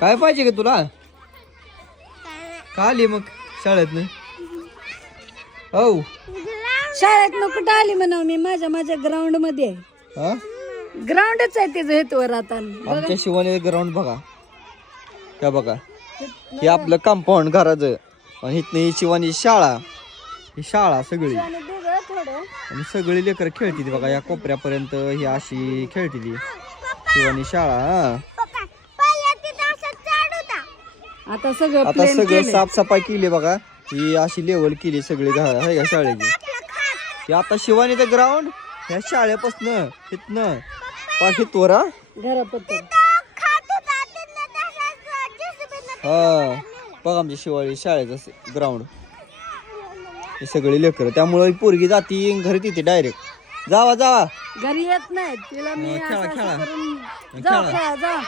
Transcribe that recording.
काय पाहिजे का तुला? का आली मग शाळेतनं? हो शाळेत कुठं आली म्हणा मी माझ्या ग्राउंड मध्ये हा ग्राउंडच आहे तिचं हेतूवर आता आमच्या शिवाने ग्राउंड बघा. त्या बघा हे आपलं कंपाऊंड घराचं आणि इथनं ही शिवानी शाळा. ही शाळा सगळी थोडं आणि सगळी लेकर खेळती ती बघा. या कोपऱ्यापर्यंत ही अशी खेळती ती शिवानी शाळा. हा आता आता सगळं साफसफाई केली बघा. ही अशी लेवल केली सगळी आहे का शाळेची. ही आता शिवानीचं ग्राउंड ह्या शाळेपासनं इथनं पाठीतवर घरापत्तर हा बघा आमच्या शिवाळी शाळेचं ग्राउंड. हे सगळे लेकर त्यामुळे पोरगी जाती घरी तिथे डायरेक्ट. जावा घरी येत नाही तिला मी खेळा, असं खेळा. करून खेळा. जा